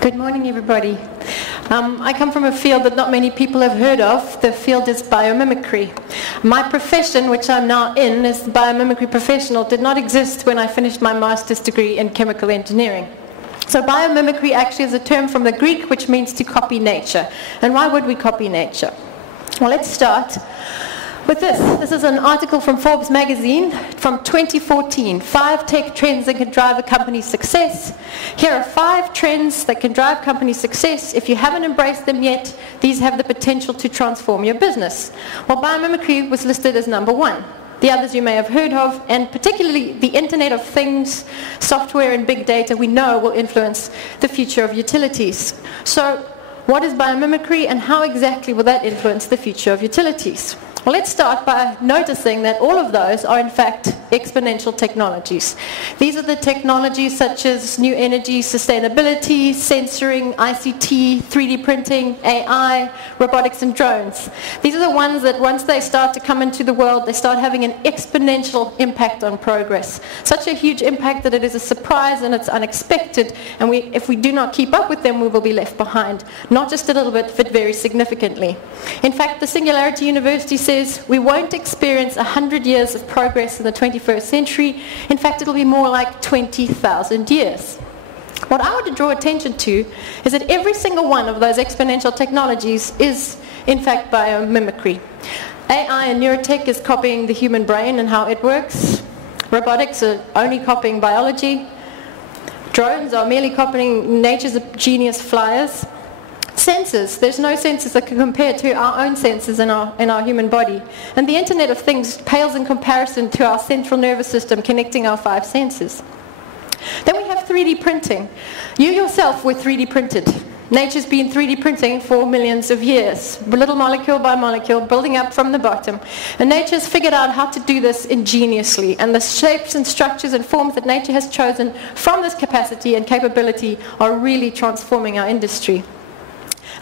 Good morning, everybody. I come from a field that not many people have heard of. The field is biomimicry. My profession, which I'm now in, as the biomimicry professional, did not exist when I finished my master's degree in chemical engineering. So biomimicry actually is a term from the Greek which means to copy nature. And why would we copy nature? Well, let's start with this. This is an article from Forbes magazine from 2014. 5 tech trends that can drive a company's success. Here are 5 trends that can drive company success. If you haven't embraced them yet, these have the potential to transform your business. Well, biomimicry was listed as number 1. The others you may have heard of, and particularly the Internet of Things, software and big data, we know will influence the future of utilities. So what is biomimicry and how exactly will that influence the future of utilities? Well, let's start by noticing that all of those are in fact exponential technologies. These are the technologies such as new energy, sustainability, sensoring, ICT, 3D printing, AI, robotics and drones. These are the ones that once they start to come into the world, they start having an exponential impact on progress. Such a huge impact that it is a surprise and it's unexpected, and if we do not keep up with them, we will be left behind. Not just a little bit, but very significantly. In fact, the Singularity University says we won't experience 100 years of progress in the 21st century. In fact, it'll be more like 20,000 years. What I want to draw attention to is that every single one of those exponential technologies is, in fact, biomimicry. AI and neurotech is copying the human brain and how it works. Robotics are only copying biology. Drones are merely copying nature's genius flyers. Sensors, there's no sensors that can compare to our own sensors in our human body. And the Internet of Things pales in comparison to our central nervous system connecting our 5 senses. Then we have 3D printing. You yourself were 3D printed. Nature's been 3D printing for millions of years, little molecule by molecule, building up from the bottom. And nature's figured out how to do this ingeniously. And the shapes and structures and forms that nature has chosen from this capacity and capability are really transforming our industry.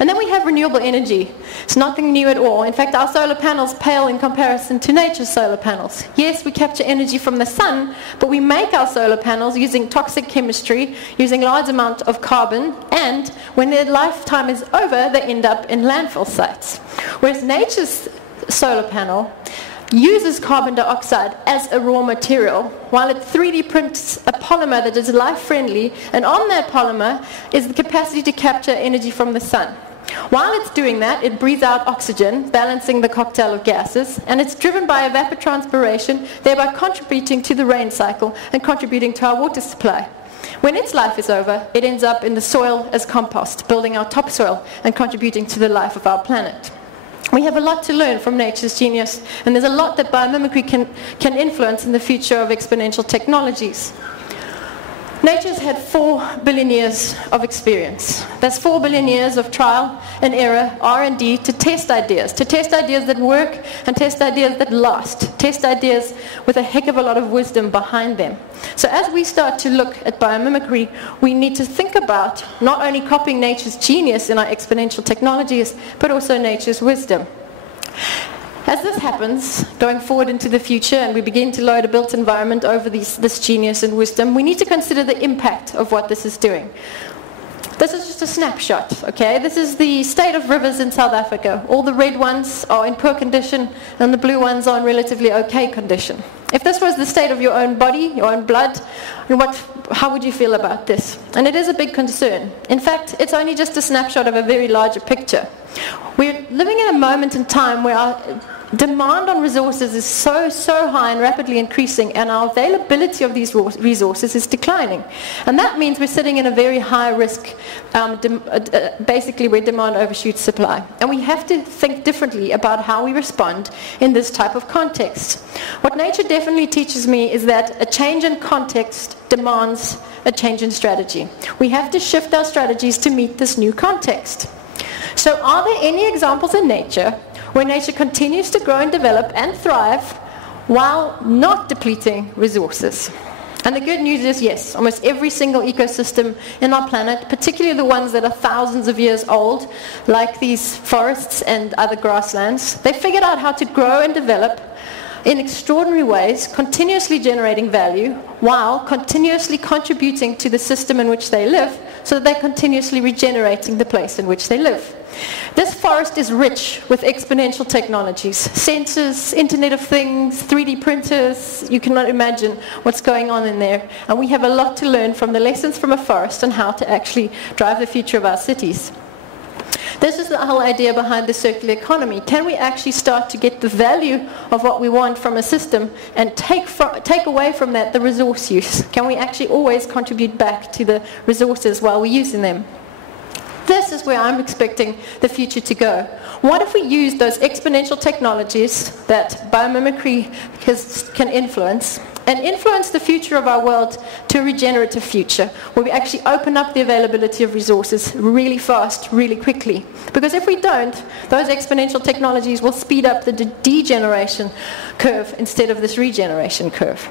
And then we have renewable energy. It's nothing new at all. In fact, our solar panels pale in comparison to nature's solar panels. Yes, we capture energy from the sun, but we make our solar panels using toxic chemistry, using large amounts of carbon, and when their lifetime is over, they end up in landfill sites. Whereas nature's solar panel uses carbon dioxide as a raw material, while it 3D prints a polymer that is life-friendly, and on that polymer is the capacity to capture energy from the sun. While it's doing that, it breathes out oxygen, balancing the cocktail of gases, and it's driven by evapotranspiration, thereby contributing to the rain cycle and contributing to our water supply. When its life is over, it ends up in the soil as compost, building our topsoil and contributing to the life of our planet. We have a lot to learn from nature's genius, and there's a lot that biomimicry can influence in the future of exponential technologies. Nature's had 4 billion years of experience. That's 4 billion years of trial and error, R&D, to test ideas that work and test ideas that last, test ideas with a heck of a lot of wisdom behind them. So as we start to look at biomimicry, we need to think about not only copying nature's genius in our exponential technologies, but also nature's wisdom. As this happens, going forward into the future, and we begin to load a built environment over this genius and wisdom, we need to consider the impact of what this is doing. This is just a snapshot, okay? This is the state of rivers in South Africa. All the red ones are in poor condition, and the blue ones are in relatively okay condition. If this was the state of your own body, your own blood, how would you feel about this? And it is a big concern. In fact, it's only just a snapshot of a very larger picture. We're living in a moment in time where our demand on resources is so high and rapidly increasing, and our availability of these resources is declining. And that means we're sitting in a very high risk, basically where demand overshoots supply. And we have to think differently about how we respond in this type of context. What nature definitely teaches me is that a change in context demands a change in strategy. We have to shift our strategies to meet this new context. So are there any examples in nature where nature continues to grow and develop and thrive while not depleting resources? And the good news is yes, almost every single ecosystem in our planet, particularly the ones that are thousands of years old, like these forests and other grasslands, they figured out how to grow and develop in extraordinary ways, continuously generating value while continuously contributing to the system in which they live, so that they're continuously regenerating the place in which they live. This forest is rich with exponential technologies, sensors, Internet of Things, 3D printers. You cannot imagine what's going on in there. And we have a lot to learn from the lessons from a forest and how to actually drive the future of our cities. This is the whole idea behind the circular economy. Can we actually start to get the value of what we want from a system and take away from that the resource use? Can we actually always contribute back to the resources while we're using them? This is where I'm expecting the future to go. What if we use those exponential technologies that biomimicry can influence and influence the future of our world to a regenerative future, where we actually open up the availability of resources really fast, really quickly? Because if we don't, those exponential technologies will speed up the degeneration curve instead of this regeneration curve.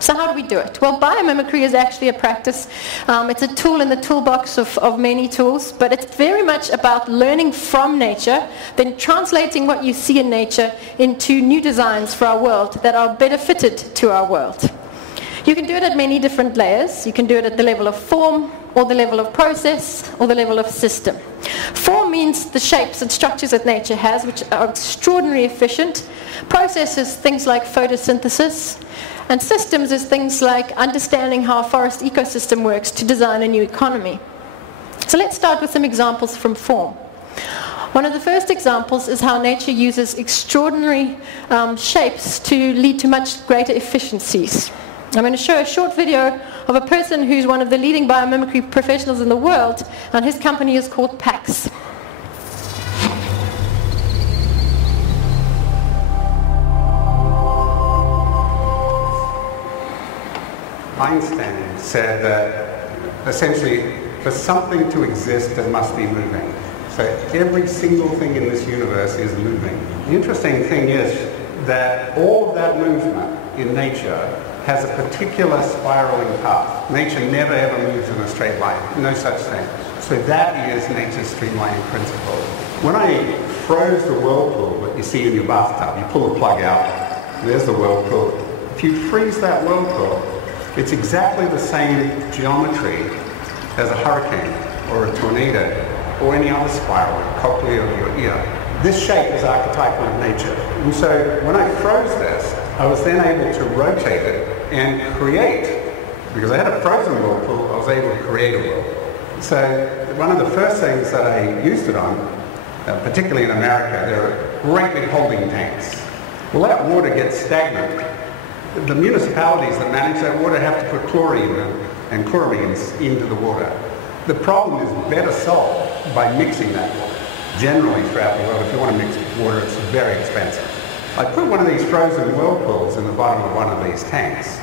So how do we do it? Well, biomimicry is actually a practice. It's a tool in the toolbox of many tools, but it's very much about learning from nature, then translating what you see in nature into new designs for our world that are better fitted to our world. You can do it at many different layers. You can do it at the level of form, or the level of process, or the level of system. Form means the shapes and structures that nature has, which are extraordinarily efficient. Process is things like photosynthesis. And systems is things like understanding how a forest ecosystem works to design a new economy. So let's start with some examples from form. One of the first examples is how nature uses extraordinary shapes to lead to much greater efficiencies. I'm going to show a short video of a person who's one of the leading biomimicry professionals in the world, and his company is called CTICCC. Einstein said that essentially for something to exist it must be moving. So every single thing in this universe is moving. The interesting thing is that all of that movement in nature has a particular spiraling path. Nature never ever moves in a straight line, no such thing. So that is nature's streamlining principle. When I froze the whirlpool that you see in your bathtub, you pull the plug out, there's the whirlpool. If you freeze that whirlpool, it's exactly the same geometry as a hurricane or a tornado or any other spiral, cochlea of your ear. This shape is archetypal of nature. And so when I froze this, I was then able to rotate it and create, because I had a frozen whirlpool, I was able to create a whirlpool. So one of the first things that I used it on, particularly in America, there are great big holding tanks. Well, that water gets stagnant. The municipalities that manage that water have to put chlorine and chloramines into the water. The problem is better solved by mixing that water. Generally throughout the world, if you want to mix water, it's very expensive. I put one of these frozen whirlpools in the bottom of one of these tanks,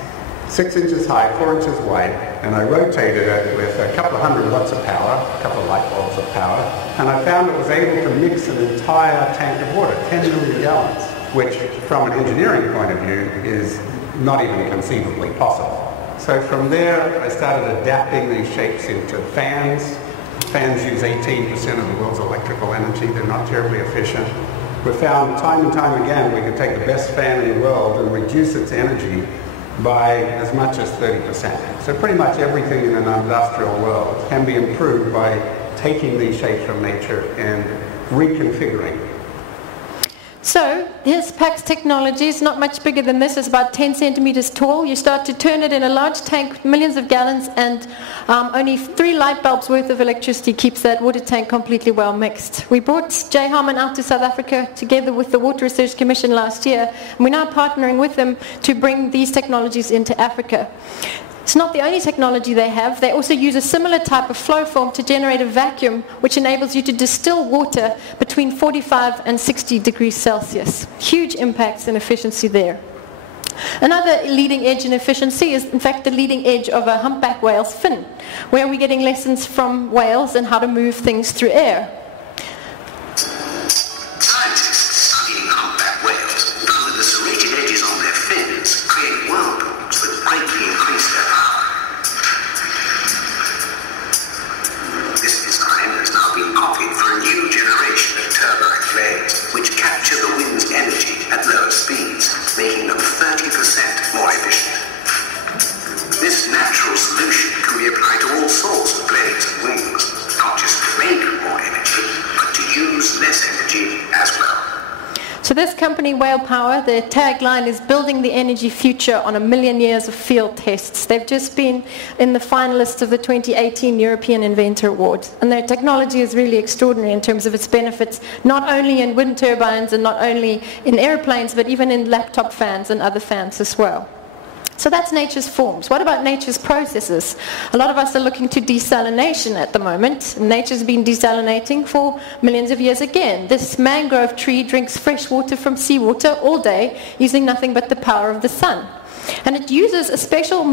6 inches high, 4 inches wide, and I rotated it with a couple of hundred watts of power, a couple of light bulbs of power, and I found it was able to mix an entire tank of water, 10 million gallons, which from an engineering point of view is not even conceivably possible. So from there, I started adapting these shapes into fans. Fans use 18% of the world's electrical energy. They're not terribly efficient. We found time and time again we could take the best fan in the world and reduce its energy by as much as 30%. So pretty much everything in an industrial world can be improved by taking these shapes from nature and reconfiguring. So here's CTICCC technology. It's not much bigger than this. It's about 10 centimeters tall. You start to turn it in a large tank, millions of gallons, and only 3 light bulbs worth of electricity keeps that water tank completely well mixed. We brought Jay Harmon out to South Africa together with the Water Research Commission last year, and we're now partnering with them to bring these technologies into Africa. It's not the only technology they have. They also use a similar type of flow form to generate a vacuum which enables you to distill water between 45 and 60 degrees Celsius. Huge impacts in efficiency there. Another leading edge in efficiency is in fact the leading edge of a humpback whale's fin, where we're getting lessons from whales and how to move things through air. Scientists studying humpback whales found that the serrated edges on their fins create whirlpools that greatly increase their power. This design has now been copied for a new generation of turbine blades, which capture the wind's energy at lower speeds, making them 30% more efficient. This natural solution can be applied to all sorts So this company, Whale Power, their tagline is building the energy future on 1 million years of field tests. They've just been in the finalists of the 2018 European Inventor Awards. And their technology is really extraordinary in terms of its benefits, not only in wind turbines and not only in airplanes, but even in laptop fans and other fans as well. So that's nature's forms. What about nature's processes? A lot of us are looking to desalination at the moment. Nature's been desalinating for millions of years again. This mangrove tree drinks fresh water from seawater all day using nothing but the power of the sun. And it uses a special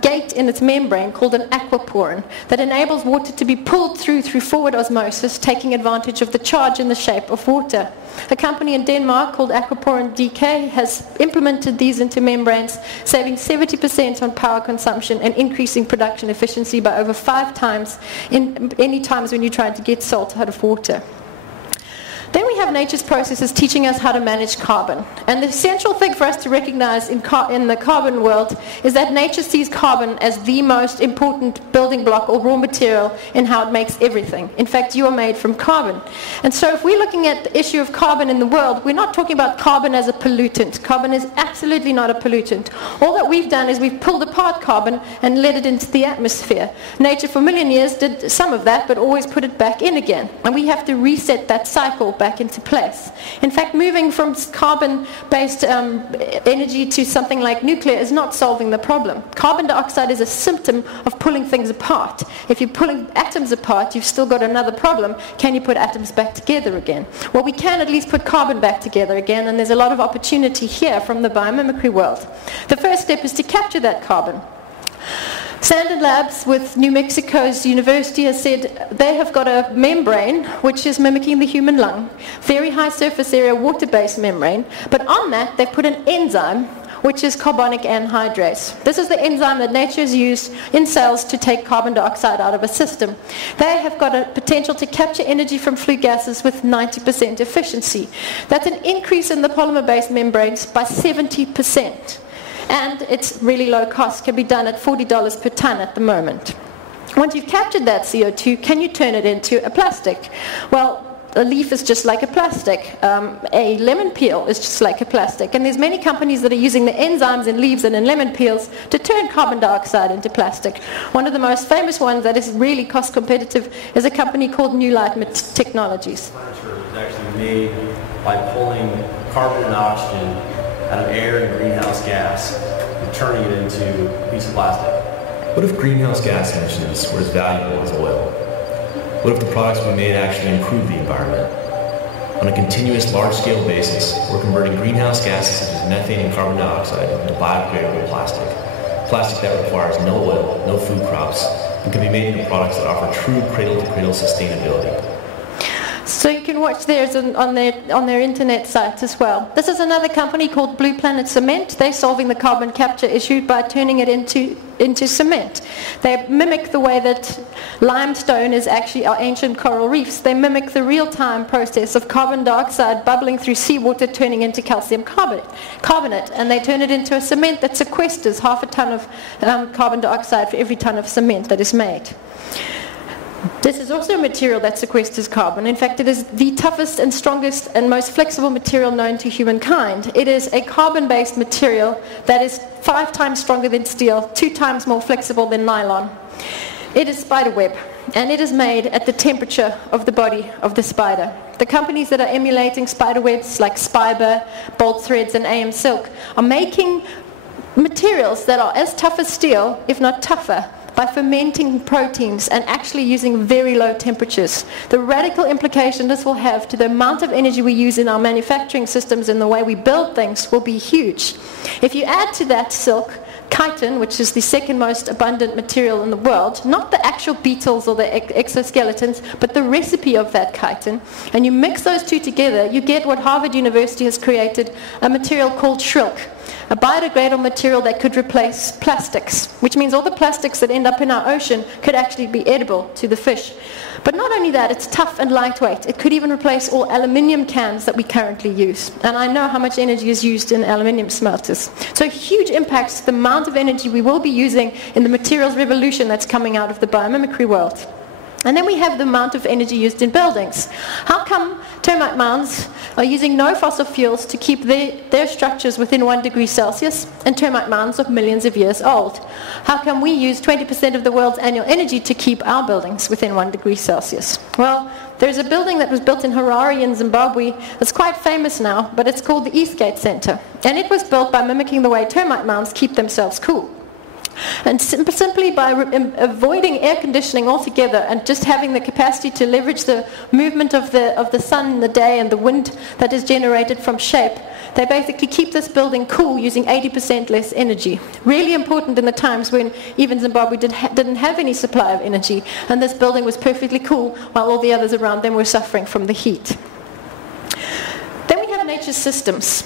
gate in its membrane called an aquaporin that enables water to be pulled through forward osmosis, taking advantage of the charge in the shape of water. A company in Denmark called Aquaporin DK has implemented these into membranes, saving 70% on power consumption and increasing production efficiency by over 5 times in any times when you try to get salt out of water. Then we have nature's processes teaching us how to manage carbon. And the essential thing for us to recognize in the carbon world is that nature sees carbon as the most important building block or raw material in how it makes everything. In fact, you are made from carbon. And so if we're looking at the issue of carbon in the world, we're not talking about carbon as a pollutant. Carbon is absolutely not a pollutant. All that we've done is we've pulled apart carbon and let it into the atmosphere. Nature for a million years did some of that, but always put it back in again. And we have to reset that cycle back into place. In fact, moving from carbon-based energy to something like nuclear is not solving the problem. Carbon dioxide is a symptom of pulling things apart. If you're pulling atoms apart, you've still got another problem. Can you put atoms back together again? Well, we can at least put carbon back together again, and there's a lot of opportunity here from the biomimicry world. The first step is to capture that carbon. Sandon Labs with New Mexico's university has said they have got a membrane which is mimicking the human lung, very high surface area water-based membrane, but on that they've put an enzyme which is carbonic anhydrase. This is the enzyme that nature has used in cells to take carbon dioxide out of a system. They have got a potential to capture energy from flue gases with 90% efficiency. That's an increase in the polymer-based membranes by 70%. And it's really low cost, can be done at $40 per ton at the moment. Once you've captured that CO2, can you turn it into a plastic? Well, a leaf is just like a plastic. A lemon peel is just like a plastic. And there's many companies that are using the enzymes in leaves and in lemon peels to turn carbon dioxide into plastic. One of the most famous ones that is really cost competitive is a company called New Light Technologies. It's actually made by pulling carbon and oxygen out of air and greenhouse gas and turning it into a piece of plastic. What if greenhouse gas emissions were as valuable as oil? What if the products we made actually improve the environment? On a continuous large-scale basis, we're converting greenhouse gases such as methane and carbon dioxide into biodegradable plastic. Plastic that requires no oil, no food crops, and can be made into products that offer true cradle-to-cradle sustainability. So you can watch theirs on their internet site as well. This is another company called Blue Planet Cement. They're solving the carbon capture issue by turning it into cement. They mimic the way that limestone is actually our ancient coral reefs. They mimic the real-time process of carbon dioxide bubbling through seawater turning into calcium carbonate, and they turn it into a cement that sequesters half a ton of carbon dioxide for every ton of cement that is made. This is also a material that sequesters carbon. In fact, it is the toughest and strongest and most flexible material known to humankind. It is a carbon-based material that is 5 times stronger than steel, 2 times more flexible than nylon. It is spiderweb, and it is made at the temperature of the body of the spider. The companies that are emulating spiderwebs like Spiber, Bolt Threads, and AM Silk are making materials that are as tough as steel, if not tougher, by fermenting proteins and actually using very low temperatures. The radical implication this will have to the amount of energy we use in our manufacturing systems and the way we build things will be huge. If you add to that silk, chitin, which is the second most abundant material in the world, not the actual beetles or the exoskeletons, but the recipe of that chitin, and you mix those two together, you get what Harvard University has created, a material called Shrilk, a biodegradable material that could replace plastics, which means all the plastics that end up in our ocean could actually be edible to the fish. But not only that, it's tough and lightweight. It could even replace all aluminium cans that we currently use. And I know how much energy is used in aluminium smelters. So huge impacts to the amount of energy we will be using in the materials revolution that's coming out of the biomimicry world. And then we have the amount of energy used in buildings. How come termite mounds are using no fossil fuels to keep their structures within 1 degree Celsius, and termite mounds are millions of years old? How come we use 20% of the world's annual energy to keep our buildings within 1 degree Celsius? Well, there's a building that was built in Harare in Zimbabwe that's quite famous now, but it's called the Eastgate Center. And it was built by mimicking the way termite mounds keep themselves cool. And simply by avoiding air conditioning altogether and just having the capacity to leverage the movement of the sun in the day and the wind that is generated from shape, they basically keep this building cool using 80% less energy. Really important in the times when even Zimbabwe didn't have any supply of energy, and this building was perfectly cool while all the others around them were suffering from the heat. Then we have nature's systems.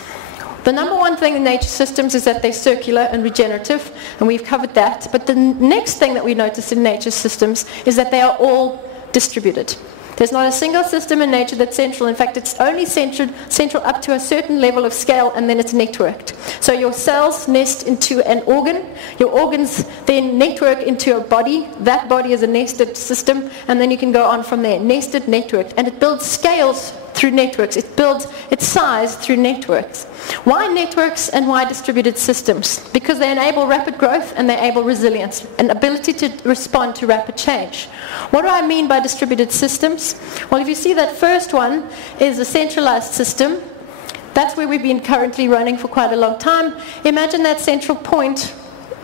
The number one thing in nature systems is that they're circular and regenerative, and we've covered that. But the next thing that we notice in nature systems is that they are all distributed. There's not a single system in nature that's central. In fact, it's only central up to a certain level of scale, and then it's networked. So your cells nest into an organ. Your organs then network into a body. That body is a nested system, and then you can go on from there. Nested, networked. And it builds scales through networks. It builds its size through networks. Why networks and why distributed systems? Because they enable rapid growth and they enable resilience, an ability to respond to rapid change. What do I mean by distributed systems? Well, if you see that first one is a centralized system, that's where we've been currently running for quite a long time. Imagine that central point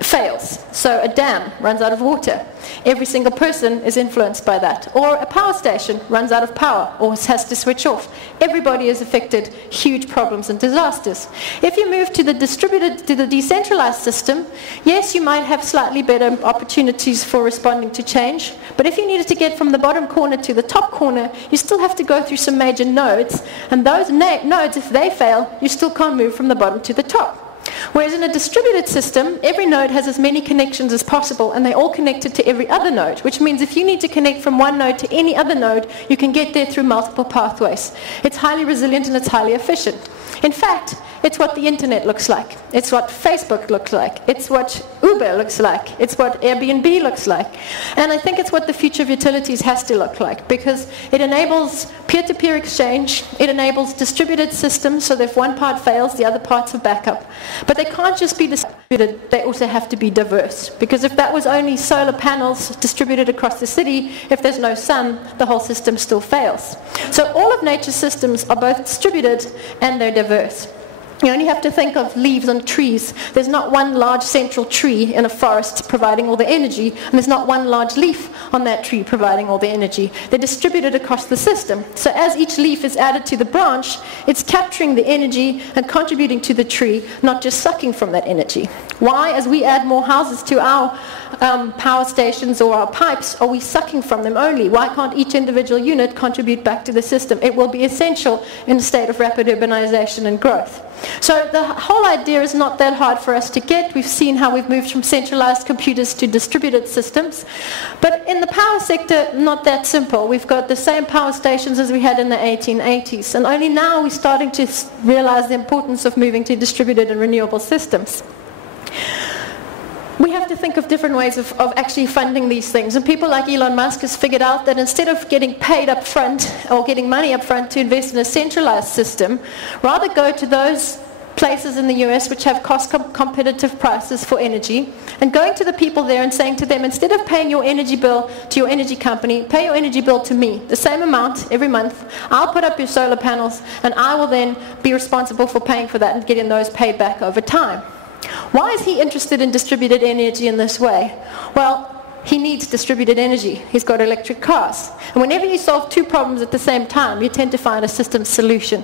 fails. So a dam runs out of water. Every single person is influenced by that. Or a power station runs out of power or has to switch off. Everybody is affected. Huge problems and disasters. If you move to the decentralized system, yes, you might have slightly better opportunities for responding to change. But if you needed to get from the bottom corner to the top corner, you still have to go through some major nodes. And those nodes, if they fail, you still can't move from the bottom to the top. Whereas in a distributed system, every node has as many connections as possible, and they're all connected to every other node, which means if you need to connect from one node to any other node, you can get there through multiple pathways. It's highly resilient and it's highly efficient. In fact, it's what the internet looks like. It's what Facebook looks like. It's what Uber looks like. It's what Airbnb looks like. And I think it's what the future of utilities has to look like, because it enables peer-to-peer exchange. It enables distributed systems, so that if one part fails, the other parts are backup. But they can't just be distributed, they also have to be diverse. Because if that was only solar panels distributed across the city, if there's no sun, the whole system still fails. So all of nature's systems are both distributed and they're diverse. You only have to think of leaves on trees. There's not one large central tree in a forest providing all the energy, and there's not one large leaf on that tree providing all the energy. They're distributed across the system. So as each leaf is added to the branch, it's capturing the energy and contributing to the tree, not just sucking from that energy. Why, as we add more houses to our power stations or our pipes, are we sucking from them only? Why can't each individual unit contribute back to the system? It will be essential in a state of rapid urbanization and growth. So the whole idea is not that hard for us to get. We've seen how we've moved from centralized computers to distributed systems. But in the power sector, not that simple. We've got the same power stations as we had in the 1880s. And only now we're starting to realize the importance of moving to distributed and renewable systems. We have to think of different ways of actually funding these things. And people like Elon Musk has figured out that instead of getting paid up front or getting money up front to invest in a centralized system, rather go to those places in the US which have cost competitive prices for energy, and going to the people there and saying to them, instead of paying your energy bill to your energy company, pay your energy bill to me, the same amount every month. I'll put up your solar panels, and I will then be responsible for paying for that and getting those paid back over time. Why is he interested in distributed energy in this way? Well, he needs distributed energy. He's got electric cars. And whenever you solve two problems at the same time, you tend to find a system solution.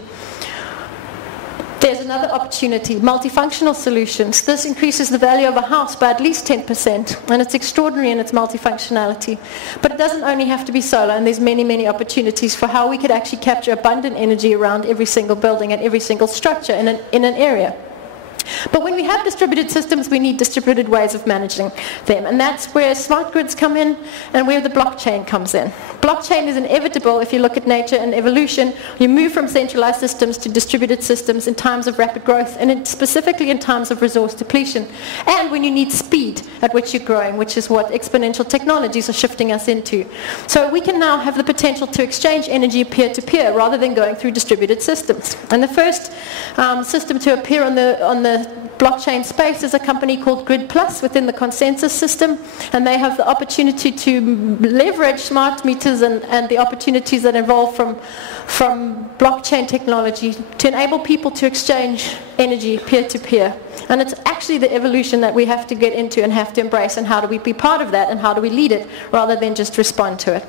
There's another opportunity, multifunctional solutions. This increases the value of a house by at least 10%, and it's extraordinary in its multifunctionality. But it doesn't only have to be solar, and there's many, many opportunities for how we could actually capture abundant energy around every single building and every single structure in an area. But when we have distributed systems, we need distributed ways of managing them. And that's where smart grids come in and where the blockchain comes in. Blockchain is inevitable if you look at nature and evolution. You move from centralized systems to distributed systems in times of rapid growth, and specifically in times of resource depletion. And when you need speed at which you're growing, which is what exponential technologies are shifting us into. So we can now have the potential to exchange energy peer-to-peer rather than going through distributed systems. And the first system to appear on the blockchain space is a company called Grid Plus within the consensus system, and they have the opportunity to leverage smart meters and the opportunities that evolve from blockchain technology to enable people to exchange energy peer-to-peer. And it's actually the evolution that we have to get into and have to embrace, and how do we be part of that and how do we lead it rather than just respond to it.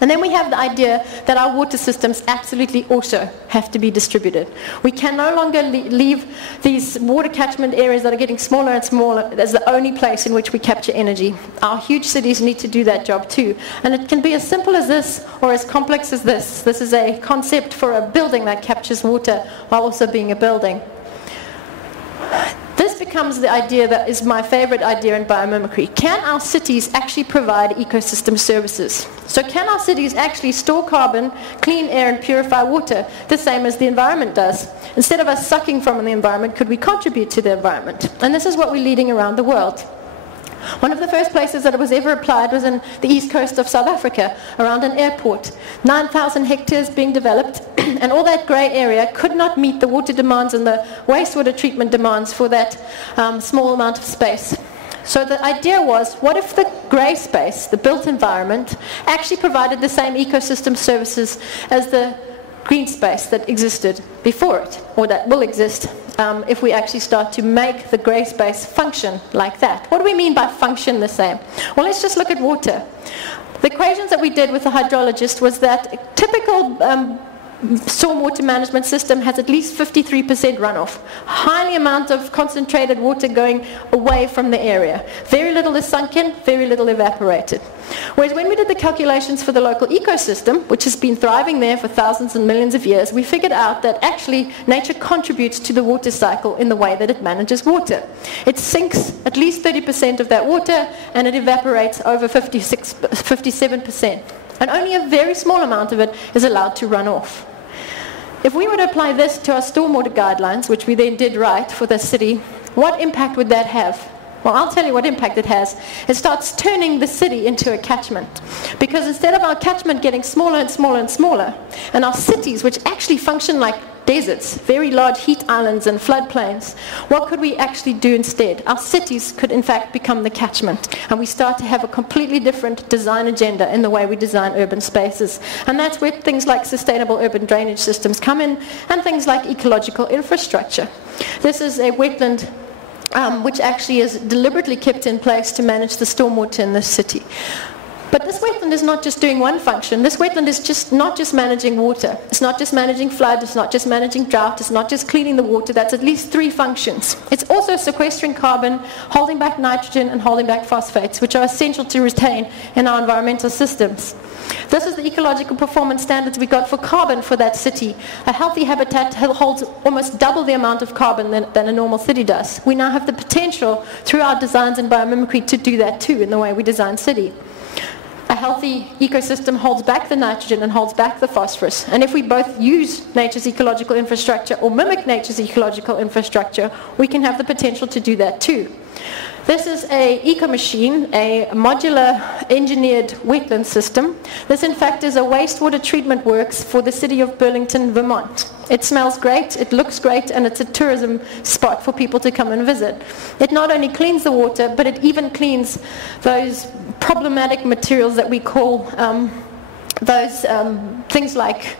And then we have the idea that our water systems absolutely also have to be distributed. We can no longer leave these water catchment areas that are getting smaller and smaller as the only place in which we capture energy. Our huge cities need to do that job too. And it can be as simple as this or as complex as this. This is a concept for a building that captures water while also being a building. This becomes the idea that is my favorite idea in biomimicry. Can our cities actually provide ecosystem services? So can our cities actually store carbon, clean air and purify water the same as the environment does? Instead of us sucking from the environment, could we contribute to the environment? And this is what we're leading around the world. One of the first places that it was ever applied was in the east coast of South Africa, around an airport. 9,000 hectares being developed, and all that grey area could not meet the water demands and the wastewater treatment demands for that small amount of space. So the idea was, what if the grey space, the built environment, actually provided the same ecosystem services as the green space that existed before it, or that will exist if we actually start to make the grey space function like that. What do we mean by function the same? Well, let's just look at water. The equations that we did with the hydrologist was that a typical stormwater management system has at least 53% runoff. Highly amount of concentrated water going away from the area. Very little is sunk in, very little evaporated. Whereas when we did the calculations for the local ecosystem, which has been thriving there for thousands and millions of years, we figured out that actually nature contributes to the water cycle in the way that it manages water. It sinks at least 30% of that water, and it evaporates over 57%. And only a very small amount of it is allowed to run off. If we were to apply this to our stormwater guidelines, which we then did right for the city, what impact would that have? Well, I'll tell you what impact it has. It starts turning the city into a catchment. Because instead of our catchment getting smaller and smaller and smaller, and our cities, which actually function like deserts, very large heat islands and floodplains, what could we actually do instead? Our cities could in fact become the catchment, and we start to have a completely different design agenda in the way we design urban spaces. And that's where things like sustainable urban drainage systems come in, and things like ecological infrastructure. This is a wetland which actually is deliberately kept in place to manage the stormwater in this city. But this wetland is not just doing one function. This wetland is just not just managing water. It's not just managing flood. It's not just managing drought. It's not just cleaning the water. That's at least 3 functions. It's also sequestering carbon, holding back nitrogen, and holding back phosphates, which are essential to retain in our environmental systems. This is the ecological performance standards we got for carbon for that city. A healthy habitat holds almost double the amount of carbon than a normal city does. We now have the potential through our designs in biomimicry to do that too in the way we design city. A healthy ecosystem holds back the nitrogen and holds back the phosphorus. And if we both use nature's ecological infrastructure or mimic nature's ecological infrastructure, we can have the potential to do that too. This is a eco-machine, a modular engineered wetland system. This in fact is a wastewater treatment works for the city of Burlington, Vermont. It smells great, it looks great, and it's a tourism spot for people to come and visit. It not only cleans the water, but it even cleans those problematic materials that we call things like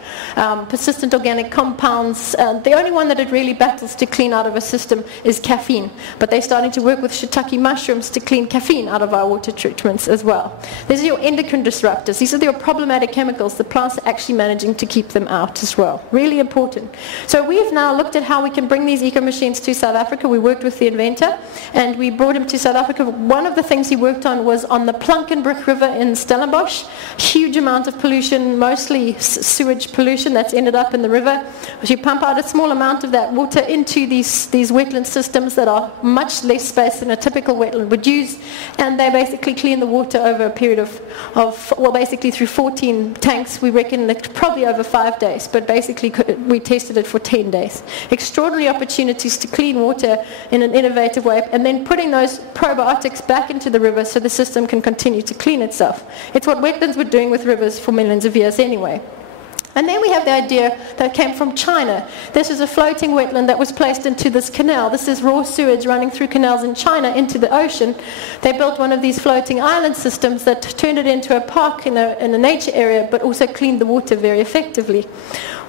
persistent organic compounds. The only one that it really battles to clean out of a system is caffeine, but they're starting to work with shiitake mushrooms to clean caffeine out of our water treatments as well. These are your endocrine disruptors. These are your problematic chemicals. The plants are actually managing to keep them out as well. Really important. So we've now looked at how we can bring these eco-machines to South Africa. We worked with the inventor, and we brought him to South Africa. One of the things he worked on was on the Plankenbrug River in Stellenbosch. Huge amount of pollution pollution, mostly sewage pollution that's ended up in the river. You pump out a small amount of that water into these wetland systems that are much less space than a typical wetland would use, and they basically clean the water over a period of basically through 14 tanks. We reckon that probably over 5 days, but basically we tested it for 10 days. Extraordinary opportunities to clean water in an innovative way, and then putting those probiotics back into the river so the system can continue to clean itself. It's what wetlands were doing with rivers for millions of years anyway. And then we have the idea that came from China. This is a floating wetland that was placed into this canal. This is raw sewage running through canals in China into the ocean. They built one of these floating island systems that turned it into a park in a nature area, but also cleaned the water very effectively.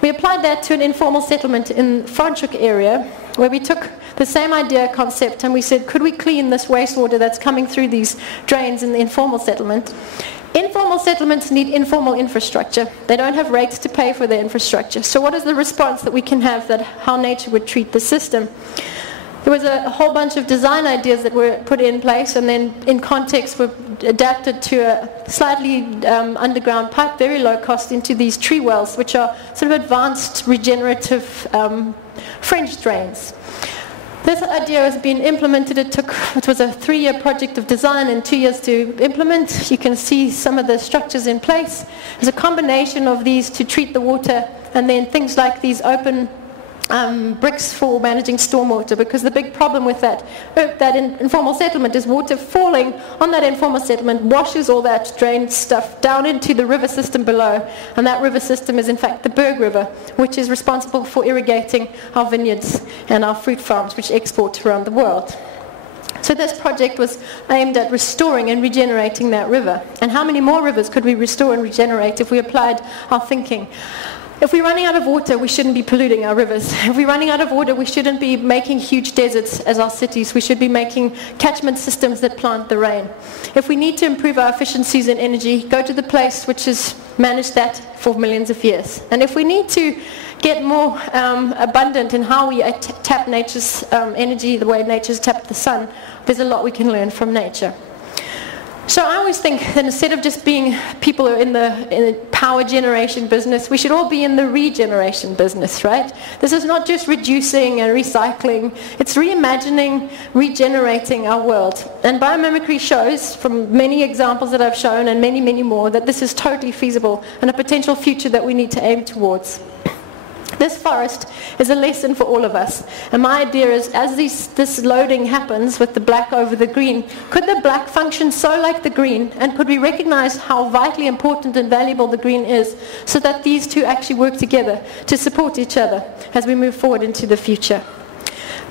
We applied that to an informal settlement in Franschhoek area, where we took the same idea concept and we said, could we clean this wastewater that's coming through these drains in the informal settlement? Informal settlements need informal infrastructure. They don't have rates to pay for their infrastructure. So what is the response that we can have, that how nature would treat the system? There was a whole bunch of design ideas that were put in place, and then in context were adapted to a slightly underground pipe, very low cost, into these tree wells, which are sort of advanced regenerative French drains. This idea has been implemented. It was a 3-year project of design and 2 years to implement. You can see some of the structures in place. There's a combination of these to treat the water, and then things like these open bricks for managing stormwater, because the big problem with that informal settlement is water falling on that informal settlement washes all that drained stuff down into the river system below, and that river system is in fact the Berg River, which is responsible for irrigating our vineyards and our fruit farms, which export around the world. So this project was aimed at restoring and regenerating that river. And how many more rivers could we restore and regenerate if we applied our thinking? If we're running out of water, we shouldn't be polluting our rivers. If we're running out of water, we shouldn't be making huge deserts as our cities. We should be making catchment systems that plant the rain. If we need to improve our efficiencies in energy, go to the place which has managed that for millions of years. And if we need to get more abundant in how we tap nature's energy, the way nature's tapped the sun, there's a lot we can learn from nature. So I always think that instead of just being people who are in the power generation business, we should all be in the regeneration business, right? This is not just reducing and recycling. It's reimagining, regenerating our world. And biomimicry shows, from many examples that I've shown and many, many more, that this is totally feasible and a potential future that we need to aim towards. This forest is a lesson for all of us. And my idea is, as this loading happens with the black over the green, could the black function so like the green, and could we recognize how vitally important and valuable the green is, so that these two actually work together to support each other as we move forward into the future?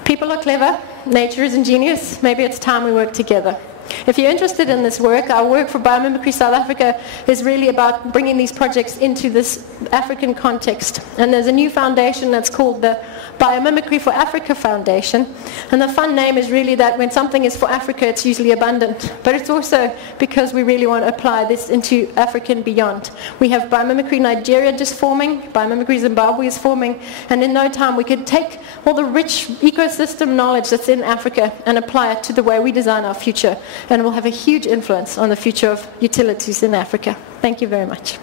People are clever, nature is ingenious, maybe it's time we work together. If you're interested in this work, our work for Biomimicry South Africa is really about bringing these projects into this African context. And there's a new foundation that's called the Biomimicry for Africa Foundation. And the fun name is really that when something is for Africa, it's usually abundant. But it's also because we really want to apply this into Africa and beyond. We have Biomimicry Nigeria just forming, Biomimicry Zimbabwe is forming, and in no time we could take all the rich ecosystem knowledge that's in Africa and apply it to the way we design our future. And we'll have a huge influence on the future of utilities in Africa. Thank you very much.